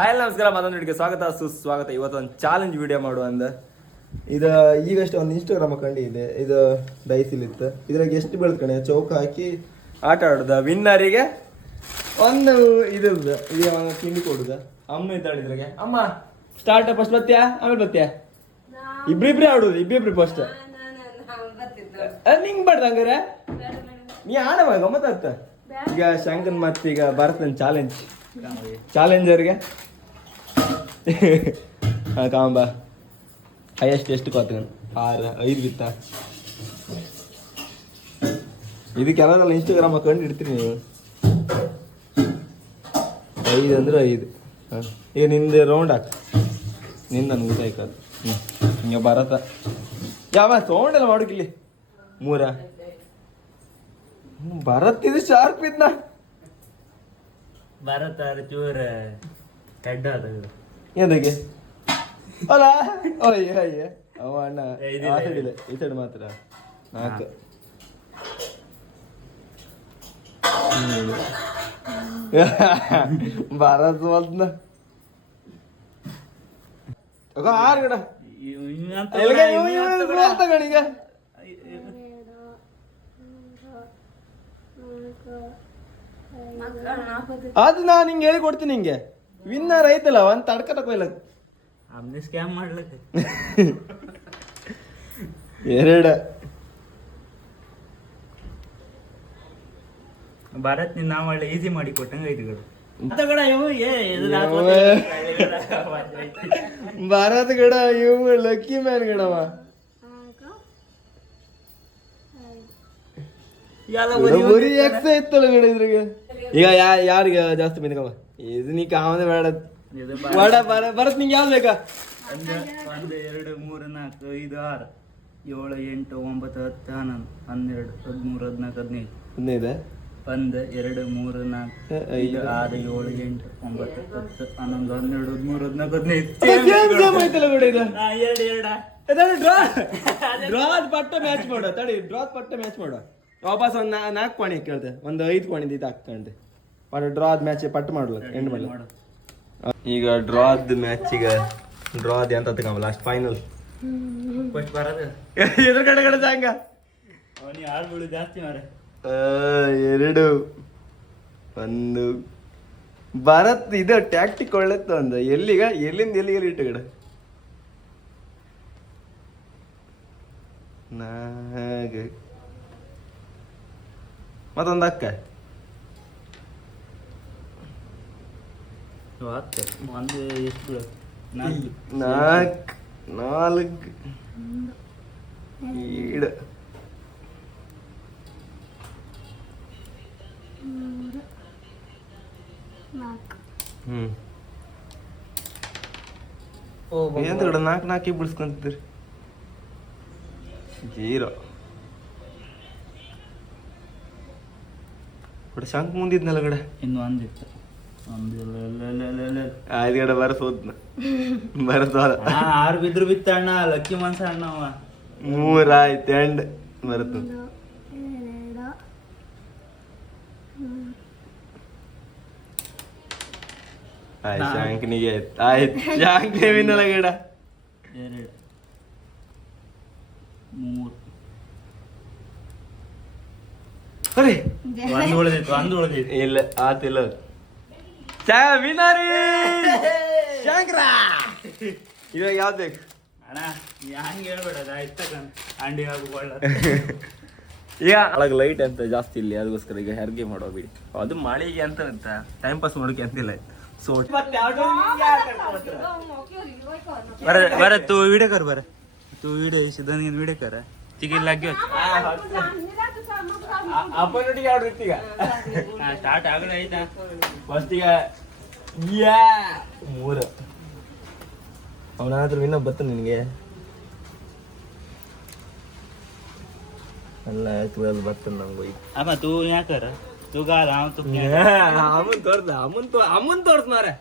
Hi ನಮಸ್ಕಾರ, ಮತ್ತೊಂದು ವಿಡಿಯೋಗೆ ಸ್ವಾಗತ ಸುಸ್ವಾಗತ. ಇವತ್ತೊಂದು ಚಾಲೆಂಜ್ ವಿಡಿಯೋ ಮಾಡುವ ಅಂದ. ಇದು ಈಗಷ್ಟೇ ಒಂದು ಇನ್ಸ್ಟಾಗ್ರಾಮ್ ಅಕೌಂಟ್ ಇದೆ, ಇದು ಡೈಸಿಲಿತ್ತು. ಇದ್ರಾಗ ಎಷ್ಟು ಬೆಳೆದ್ಕಣೆ ಚೌಕ ಹಾಕಿ ಆಟ ಆಡೋದ. ವಿನ್ನರಿಗೆ ಒಂದು ಇದು ತಿಂಡಿ ಕೊಡುದ. ಅಮ್ಮ ಇದ್ದಾಳೆ ಇದ್ರಾಗೆ. ಅಮ್ಮ ಸ್ಟಾರ್ಟ್ ಫಸ್ಟ್ ಬತ್ತ್ಯಾ, ಆಮೇಲೆ ಬತ್ತ್ಯಾ? ಇಬ್ರಿಬ್ರೇ ಆಡುದು, ಇಬ್ಬಿಬ್ರಿ ಫಸ್ಟ್. ನಿಂಗೆ ಬಾಡ್ದ ಹಂಗಾರೆ ನೀ ಆಡವ ಗಮ್ಮತ್ತ. ಈಗ ಶಂಕನ್ ಮತ್ತೀಗ ಭಾರತನ ಚಾಲೆಂಜರ್ಗೆ ಕಾಂಬ ಹೈಯೆಸ್ಟ್ ಎಷ್ಟು ಕೋತ 6-5 ಬಿತ್ತ. ಇದಕ್ಕೆಲ್ಲ ಇನ್ಸ್ಟಾಗ್ರಾಮ್ ಅಕೌಂಟ್ ಇಡ್ತೀರಿ ನೀವು. 5 ಅಂದ್ರೆ 5. ಈಗ ನಿಂದು ರೌಂಡ್ ಹಾಕ, ನಿಂದು ನನಗೆ ಊಟ ಆಯ್ಕದು. ಹಿಂಗೆ ಭಾರತ ಯಾವ ಸೌಂಡ್ ಎಲ್ಲ ಮಾಡೋಕಿಲ್ಲಿ 3 ಭಾರತ್ ಇದು ಶಾರ್ಪ್ ಇದ್ನ. ಭಾರತ ಚೂರ ಕಡ್ಡ ಏನಕ್ಕೆ ಅಲ್ಲ ಅಯ್ಯ ಅವ ಅಣ್ಣ ಆ ಸೈಡ್ ಇಲ್ಲ, ಈ ಸೈಡ್ ಮಾತ್ರ 4. ಭಾರತ್ ಬಂದ್ನ 6 ಗಡ ತಗಣೀಗ. ಅದು ನಾನು ಹಿಂಗೆ ಹೇಳಿ ಕೊಡ್ತೀನಿ. ಹಿಂಗೆ ವಿನ್ನರ್ ಐತಲ್ಲ ಒಂದು ತಡ್ಕ ತಕೊಯ್ಲ ಆಮ್ನೆ ಸ್ಕ್ಯಾಮ್ ಮಾಡ್ಲಕ್ಕೆ 2 ಭಾರತ್ ನಾವು ಒಳ್ಳೆ ಈಸಿ ಮಾಡಿ ಕೊಟ್ಟಂಗ ಐದುಗಳು. ಭಾರತ್ ಗಡ ಇವ್ ಲಕ್ಕಿ ಮ್ಯಾನ್ ಗಡವ. ಬರೀ ಎಕ್ಸ ಇತ್ತಲ್ಲ ಗಡ ಇದ್ರಾಗ. ಈಗ ಯಾರಿಗೆ ಜಾಸ್ತಿ ಬಂದಿಕವ ಇದು ನೀ ಕಾಮದ ಬೇಡ ಬರತ್. ನಿಂಗೆ ಯಾವ್ದು ಬೇಕಾ? 1 2 3 4 5 6 7 8 9 10 11 12 13 14 15 1 2 3 4 5 6 7 8 9 10 11 12 13 14 ಐತಲ್ಲ ಗಡ ಇದು. 2 ಡ್ರಾದ್ ಪಟ್ಟ ಮ್ಯಾಚ್ ಮಾಡು. ತಡಿ, ಡ್ರಾದ್ ಪಟ್ಟ ಮ್ಯಾಚ್ ಮಾಡು. ವಾಪಸ್ ಒಂದು 4 ಕೋಣಿ ಕೇಳ್ತೆ, ಒಂದು 5 ಕೋಣಿದ ಇದು ಹಾಕ್ತಂತೆ. ಡ್ರಾದ್ ಮ್ಯಾಚ್ ಪಟ್ಟು ಮಾಡ್ಲ ಎಂಡ್ ಮಾಡ್ಲ. ಈಗ ಡ್ರಾದ್ ಮ್ಯಾಚಿಗೆ ಡ್ರಾದ್ ಅಂತ ತಗೊಂಬ ಲಾಸ್ಟ್ ಫೈನಲ್ ಫಸ್ಟ್ ಬರೋದು ಎದುರು ಕಡೆ ಸಾಂಗ ಅವನಿಗೆ ಆಳ್ಗಳು ಜಾಸ್ತಿ ಮಾರ. 2 1 ಭಾರತ್ ಇದು ಟ್ಯಾಕ್ಟಿಕ್ ಒಳ್ಳೆತ್ತು. ಒಂದು ಎಲ್ಲಿಂದ ಎಲ್ಲಿಗೆ ಇಟ್ಟು ಕಡೆ 4 ಮತ್ತೊಂದು ಅಕ್ಕ 1 ಎಷ್ಟು 4 7 ಏನ್ 4 ಬಿಡಿಸ್ಕೊಂತಿದ್ರಿ 0. ಶಂಕ್ ಮುಂದಿದ್ನಲ್ಲ ಗಡ ಇನ್ನು ಒಂದಿತ್ತು. 5 ಗಡ ಬರಸೋದ್ನ ಬರಸೋದ 6 ಬಿದ್ರು ಬಿತ್ತ ಅಣ್ಣ. ಲಕ್ಕಿ ಮನ್ಸ ಅಣ್ಣ ಅವ 3 ಆಯ್ತು ಎಂಡ್ ಬರತ್ತ. ಆಯ್ತು ಶಾಂಕ್ನಿಗೆ ಆಯ್ತು ಶಾಂಕ್ನಿ ವಿನ್ನಲ್ಲ ಗಡ 2 3 ಅರೆ ಒಂದು ಉಳಿದಿತ್ತು ಇಲ್ಲ ಆತಿಲ್ಲ. ವಿನರಿ ಶಂಕರ. ಇವಾಗ ಯಾವ್ದು ಬೇಕು ಅಣ್ಣ? ನೀ ಹಂಗೆ ಹೇಳ್ಬೇಡ, ಇರ್ತಕ್ಕಂತ ಅಂಡಿ ಹಾಕೊಳ್ಳ. ಈಗ ಒಳಗೆ ಲೈಟ್ ಅಂತ ಜಾಸ್ತಿ ಇಲ್ಲಿ, ಅದಕ್ಕೋಸ್ಕರ ಈಗ ಹೆರ್ಗೆ ಮಾಡೋ ಬಿಡಿ. ಅದು ಮಳೆಗೆ ಅಂತ ಟೈಮ್ ಪಾಸ್ ಮಾಡೋಕೆ ಅಂತಿಲ್ಲ. ಸೊ बरं तू व्हिडिओ कर. बरं तू व्हिडिओ सिद्धांत व्हिडिओ कर. तिकीट लाग्यो आपण ಒಟ್ಟಿಗೆ ಆಡ್ರಿ. ಈಗ ಸ್ಟಾರ್ಟ್ ಆಗಲ್ಲ ಆಯ್ತಾ? ಫಸ್ಟ್ ಈಗ 3 ಅವನಾದ್ರೂ ಇನ್ನೂ ಬತ್ತ ನಿನಗೆ ಅಲ್ಲ ಬತ್ತ ನಂಗೆ. ಅಮ್ಮ तू या कर. तू गाल आम तू ಅಮ್ಮನ್ ತೋರ್ಸ್ನಾರೆ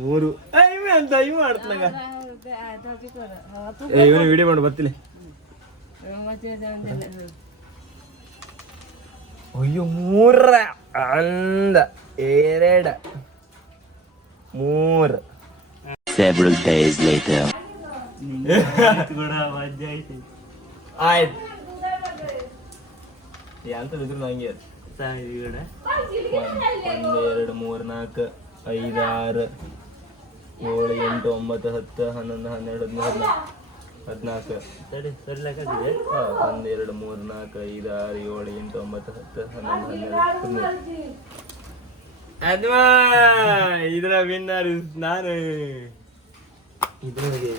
3 ಇವೆ ಅಂತ ಇವ್ ಆಡ್ತನಂಗ. ಇವನು ವಿಡಿಯೋ ಮಾಡಿ ಬರ್ತೀನಿ. ಅಯ್ಯೋ 3 ಅಂದ 2 3 Several days later. ಕೂಡ ವಜ್ಜೆ ಐತಿ ಆಯ್ತು ಎಂತ ಇದ್ರು ನಂಗೆ ಸಾವಿರ 1 2 3 4 5 6 7 8 9 10 11 12 13 14 ಸರಿ ಸರಿಲಾಗಿದೆ 1 2 3 4 5 6 7 8 9 10 11 12 13 ಇದರ ವಿನ್ನರ್ ನಾನು ಇದ್ರಿಗೆ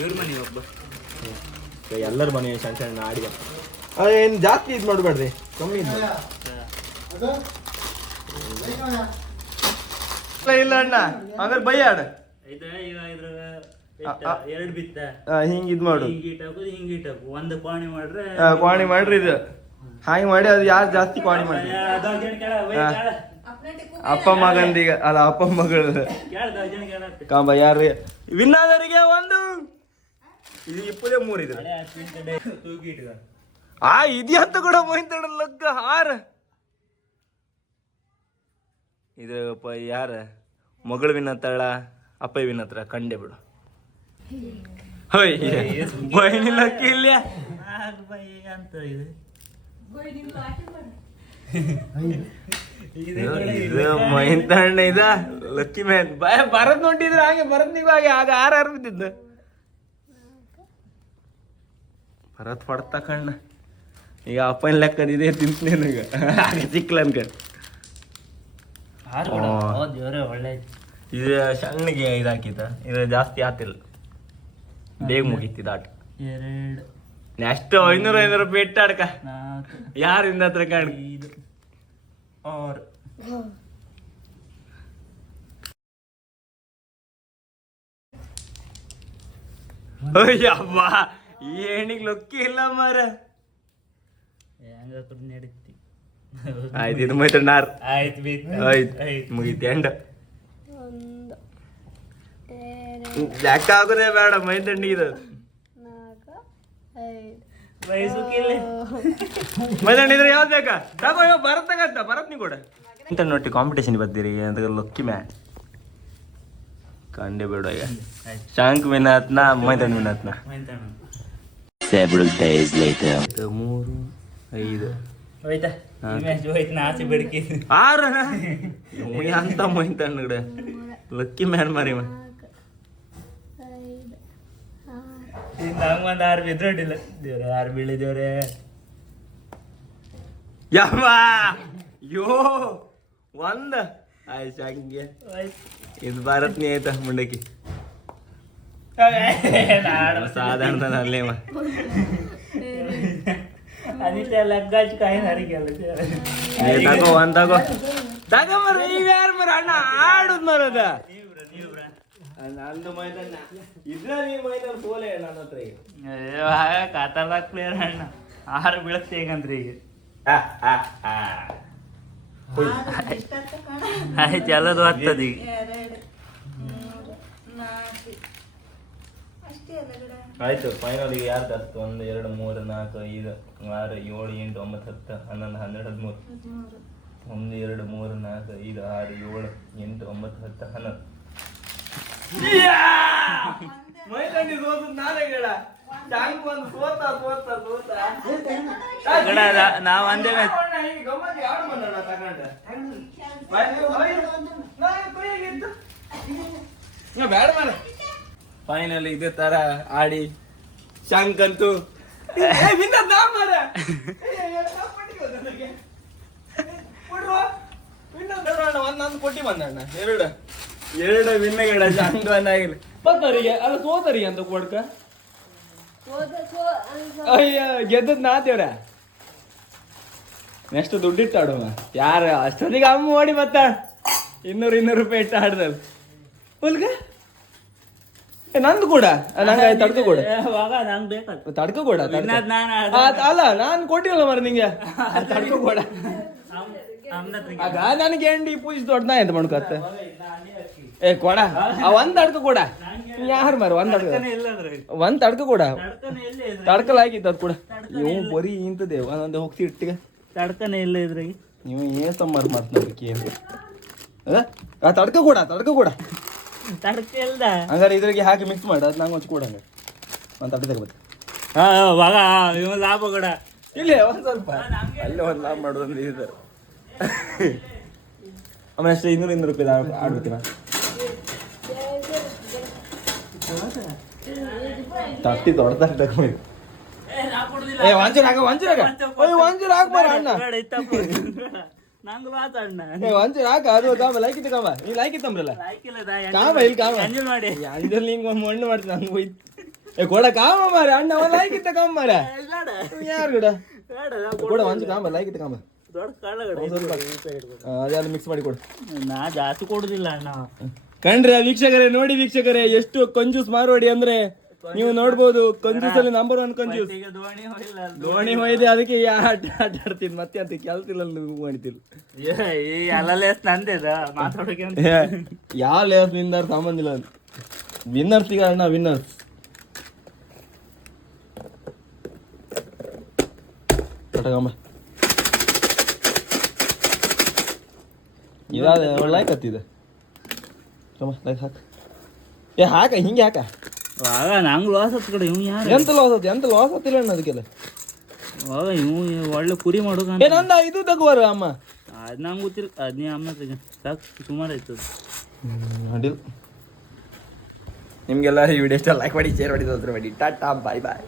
ಇವ್ರ ಮನೆ ಒಬ್ಬ ಎಲ್ಲರ ಮನೆ ಸಣ್ಣ ಸಣ್ಣ ಆಡಿದ ಏನು ಜಾಸ್ತಿ ಇದು ಮಾಡಬೇಡ್ರಿ ಕಮ್ಮಿ ಇದು ಇಲ್ಲ ಅಣ್ಣ ಹಂಗಾರೆ ಬೈ ಆಡ ಎರಡು ಬಿತ್ತ ಹಿಂಗೆ ಇದು ಮಾಡು ಹಿಂಗೆ ಇಟ್ಟಾಕೋದು ಹಿಂಗೆ ಇಟ್ಟಾಕು ಒಂದು ಪಾಣಿ ಮಾಡ್ರೆ ಕ್ವಾಣಿ ಮಾಡ್ರಿ ಇದು ಹಾಗೆ ಮಾಡಿ ಅದು ಯಾರು ಜಾಸ್ತಿ ಕ್ವಾಣಿ ಮಾಡಿ ಅದೊಂದ್ ಜನ ಕೇಳ ಬೈ ಕೇಳ ಅಪ್ಪ ಮಗಂದೀಗ ಅಲ್ಲ ಅಪ್ಪ ಮಗಳು ಕೇಳ ದೊಡ್ಡ ಜನ ಕೇಳತ್ತೆ ಕಾಂಬ ಯಾರು ವಿನ್ನಾದವರಿಗೆ ಒಂದು ಇದು 23 ಇದು ಹಳೆ ಹತ್ತು ಕಡೆ ತೂಗಿ ಇಟ್ಕ ಇದ್ಯಾಂತ ಕೂಡ ಮೈತಡ ಲಗ್ಗ ಹಾರ ಇದು ಯಾರ ಮಗಳು ವಿನ್ನತ್ತಳ ಅಪ್ಪ ವಿನ್ನತ್ರ ಕಂಡೆ ಬಿಡು ಹೋಯ್ ಬೈನಿ ಲಕ್ಕಿ ಇಲ್ಲ ಬೈ ಅಂತ ಇದು ಮೈಂತಣ್ಣ ಇದ ಲಕ್ಕಿ ಮ್ಯಾನ್ ಬರದ್ ನೋಡಿದ್ರೆ ಹಾಗೆ ಬರದ್ ನೀವು ಹಾಗೆ ಆಗ ಆರು ಬಿದ್ದಿದ್ದು ಭರತ್ ಹೊಡ್ತಾ ಕಣ್ಣ ಈಗ ಅಪ್ಪನ ಲೆಕ್ಕದ ಇದೇ ತಿಂತೀನಿ ಈಗ ಹಾಗೆ ಸಿಕ್ಲ ಅನ್ಕ ದೇವ್ರೆ ಒಳ್ಳೆ ಇದು ಸಣ್ಣಗೆ ಇದಾಕಿತ ಇದು ಜಾಸ್ತಿ ಆತಿಲ್ಲ ಬೇಗ ಮುಗೀತಿದ ಆಟ ಎರಡು ನೆಕ್ಸ್ಟ್ 500 ರೂಪಾಯಿ ಇಟ್ಟ ಅಡ್ಕ ನಾಲ್ಕು ಯಾರಿಂದ ಹತ್ರ ಕಾಣ್ 5 6 ಅಯ್ಯವ್ವ ಈ ಹೆಣ್ಣಿಗೆ ಲೊಕ್ಕಿ ಇಲ್ಲ ಮಾರ ಹೆಂಗ ನಡೀತಿ ಆಯ್ತು ಇದು ಮೈತಣ್ಣಾರ್ ಆಯ್ತು ಬೇಕು ಆಯ್ತು ಮುಗೀತಿ ಎಂಡ ಲೆಕ್ಕ ಆಗೋದೇ ಬೇಡ ಮೈತಣ್ಣಿ ಇದು ವಯಸ್ಸುಕಿಲ್ಲ ಮೈತಣ್ಣ ಇದ್ರೆ ಯಾವ್ದು ಬೇಕಾ ತಗೋ ಭರತ್ ತಗಂತ ಭರತ್ ನೀ ಕೂಡ ಇಂತ ನೋಡಿ ಕಾಂಪಿಟೇಷನ್ ಬರ್ತೀರಿ ಅಂತ ಲೊಕ್ಕಿ ಮ್ಯಾ ಕಂಡೆ ಬೇಡ ಈಗ ಶಾಂಕ್ ವಿನಾತ್ನ ಮೈತಣ್ಣ ವಿನಾತ್ನ Several days later. 3 5 ಹೋಯ್ತಾ ಹೋಯ್ತು ನಾಚಿ ಬಿಡ್ಕಿ 6 ಅಂತ ಮೈತಣ್ಣ ಕಡೆ ಲಕ್ಕಿ ಮ್ಯಾನ್ ಮಾರಿ ನಮ್ಗೊಂದು 6 ಬಿದ್ರೋಡಿಲ್ಲ ದೇವ್ರೆ 6 ಬೀಳಿದೇವ್ರೆ ಯವ್ವ ಯೋ ಒಂದ ಆಯ್ತು ಹಂಗೆ ಇದು ಭಾರತ್ ನೀ ಆಯ್ತಾ ಮುಂಡಕ್ಕಿ ಸಾಧಾರಣ ಅಲ್ಲೇವ ಅದಿಟ್ಟೆ ಲಗ್ಗಾಜ್ ಕಾಯಿ ಹರಿಗೆಲ್ಲ ತಗೋ ಒಂದ್ ತಗೋ ತಗೋ ಮರ ಇವ್ ಯಾರು ಮರ ಅಣ್ಣ ಆಡುದ್ ಮರದ ನಂದು ಮೈದಾನ ಇದ್ರ ನೀ ಮೈದಾನ ಸೋಲೆ ನನ್ನ ಹತ್ರ ಈಗ ಕಾತರ್ದಾಗ ಪ್ಲೇಯರ್ ಅಣ್ಣ 6 ಬೀಳತ್ತೆ ಈಗಂದ್ರಿ ಈಗ ಆಯ್ತು ಎಲ್ಲದು ಆಗ್ತದ ಈಗ ಆಯ್ತು ಫೈನಲ್ ಈಗ ಯಾರು ಜಾಸ್ತಿ 1 2 3 4 5 6 7 8 9 10 11 12 13 1 2 3 4 5 6 7 8 9 10 11 ಮೈದಾನಿ ಸೋತು ನಾನೇ ಗಿಡ ಟ್ಯಾಂಕ್ ಬಂದು ಸೋತ ನಾವ್ ಅಂದೇ ಗಮ್ಮತ್ ಯಾರು ಬಂದಣ್ಣ ತಗೊಂಡೆ ಬೇಡ ಮಾರ ಫೈನಲ್ ಇದೇ ತರ ಆಡಿ ಶಾಂಕ್ ಅಂತೂ ಒಂದೊಂದು ಕೊಟ್ಟಿ ಬಂದಣ್ಣ ಎರಡು ವಿನ್ನಗಿಡ ಶಾಂಕ್ ಬಂದಾಗಿಲ್ಲ ಬತ್ತರಿಗೆ ಅಲ್ಲ ಸೋತರಿಗೆ ಅಂತ ಕೊಡ್ಕ ಅಯ್ಯ ಗೆದ್ದದ್ ನಾತೇವ್ರ ನೆಕ್ಸ್ಟ್ ದುಡ್ಡಿಟ್ಟು ಆಡುವ ಯಾರು ಅಷ್ಟೊತ್ತಿಗೆ ಅಮ್ಮ ಓಡಿ ಬತ್ತ 200 ರೂಪಾಯಿ ಇಟ್ಟು ಆಡ್ದಲ್ ಹುಲ್ಗ ನಂದು ಕೂಡ ನಂಗೆ ತಡ್ಕ ಕೂಡ ನಂಗೆ ಬೇಕು ತಡ್ಕ ಕೂಡ ಅಲ್ಲ ನಾನ್ ಕೊಟ್ಟಿರಲ್ಲ ಮರ ನಿಂಗೆ ತಡ್ಕ ಕೂಡ ಆಗ ನನಗೆ ಎಂಡಿ ಪೂಜೆ ದೊಡ್ಡ ಎಂತ ಮಾಡ್ಕೊತ್ತ ಏ ಕೊಡ ಒಂದ್ ತಡ್ಕ ಕೂಡ ಯಾರು ಮರ ಒಂದ್ ತಡ್ಕ ಕೂಡ ತಡ್ಕಲಾಗಿತ್ತು ಅದ್ ಕೂಡ ಇವ್ ಬರೀ ಇಂತದೆ ಒಂದೊಂದು ಹೋಗ್ತಿ ಇಟ್ಟಿಗೆ ತಡ್ಕನೆ ಇಲ್ಲ ಇದ್ರಾಗ ನೀವು ಏನ್ ಸಂಬಾರ ಮಾಡ್ತಾರೆ ಕೇಳಿ ತಡ್ಕ ಕೂಡ ತಡಕೆ ಇಲ್ದ ಹಂಗಾರೆ ಇದ್ರಿಗೆ ಹಾಕಿ ಮಿಕ್ಸ್ ಮಾಡು ಅದು ನಂಗೆ ಒಂಚು ಕೂಡ ಹಂಗೆ ಒಂದು ತಟ್ಟೆ ತಗೋಬೇಕು ವಾಗ ಇವ ಲಾಭ ಕೂಡ ಇಲ್ಲೇ ಒಂದು ಸ್ವಲ್ಪ ಅಲ್ಲೇ ಒಂದು ಲಾಭ ಮಾಡೋದಂದ್ರೆ ಇದು ಆಮೇಲೆ ಅಷ್ಟೇ 200 ರೂಪಾಯಿ ಆಡ್ಬೇಕಿನ ತಟ್ಟಿ ದೊಡ್ಡ ತಟ್ಟೆ ಏ ಒಂಚೂರು ಹಾಕ್ಬಾರ ಅಣ್ಣ ನಂಗೆ ಮಾತಾಡಣ್ಣ ಏ ಒಂಚೂರು ಹಾಕ ಅದು ಕಾಮ ಲೈಕ್ ಇತ್ತು ಕಾಮ ನೀ ಲೈಕ್ ಇತ್ತಂಬ್ರಲ್ಲ ಕಾಮ ಇಲ್ಲಿ ಕಾಮ ಮಾಡಿ ಅಂಜಲ್ಲಿ ಹಿಂಗೆ ಮಣ್ಣು ಮಾಡ್ತೀನಿ ಹಂಗೆ ಹೋಯ್ತು ಏ ಕೊಡ ಕಾಮ ಮಾರ ಅಣ್ಣ ಒಂದು ಲೈಕ್ ಇತ್ತ ಕಾಮ ಮಾರ ಯಾರು ಕೂಡ ಒಂಚು ಕಾಮ ಲೈಕ್ ಇತ್ತು ಕಾಮ ದೊಡ್ಡ ಕಾಳ ಅದೆಲ್ಲ ಮಿಕ್ಸ್ ಮಾಡಿ ಕೊಡು ನಾ ಜಾಸ್ತಿ ಕೊಡುದಿಲ್ಲ ಅಣ್ಣ ಕಣ್ರಿ ನೋಡಿ ವೀಕ್ಷಕರೇ ಎಷ್ಟು ಕಂಜೂಸ್ ಮಾರ್ವಾಡಿ ಅಂದ್ರೆ ನೀವು ನೋಡ್ಬೋದು ಕಂಜೂಸ್ ಅಲ್ಲಿ ನಂಬರ್ 1 ಕಂಜೂಸ್ ಈಗ ದೋಣಿ ಹೊಯ್ದೆ ಅದಕ್ಕೆ ಆಟ ಆಡ್ತೀನಿ ಮತ್ತೆ ಅಂತ ಕೆಲ್ಸ ಇಲ್ಲ ನೀವು ಮಾಡ್ತಿಲ್ಲ ಎಲ್ಲ ಲೇಸ್ ನಂದೇದ ಮಾತಾಡೋಕೆ ಯಾವ ಲೇಸ್ ನಿಂದಾರ ಸಂಬಂಧ ಇಲ್ಲ ವಿನ್ನರ್ಸ್ ಈಗ ಅಣ್ಣ ವಿನ್ನರ್ಸ್ ಕಟಗಮ್ಮ ಇದಾದ ಲೈಕ್ ಹತ್ತಿದೆ ಲೈಕ್ ಹಾಕ ಏ ಹಾಕ ಹಿಂಗೆ ಹಾಕ ಆಗ ನಂಗೆ ಲಾಸ್ ಹತ್ ಕಡೆ ಇವ್ ಯಾರು ಎಂತ ಲಾಸ್ ಹತ್ತಿಲ್ಲ ಅಣ್ಣ ಅದಕ್ಕೆಲ್ಲ ಆಗ ಇವ್ ಒಳ್ಳೆ ಕುರಿ ಮಾಡೋಕ ಏ ನಂದ ಇದು ತಗೋರ ಅಮ್ಮ ಅದ್ ನಂಗೆ ಗೊತ್ತಿಲ್ಲ ಅದ್ ನೀ ಅಮ್ಮ ಸಾಕು ಸುಮಾರು ಆಯ್ತು ಅಡ್ಡಿಲ್ಲ ನಿಮಗೆಲ್ಲ ಈ ವಿಡಿಯೋ ಇಷ್ಟ ಲೈಕ್ ಮಾಡಿ ಶೇರ್ ಮಾಡಿ ಸಬ್ಸ್ಕ್ರೈಬ್ ಮಾಡಿ ಟಾಟಾ ಬಾಯ್ ಬಾಯ್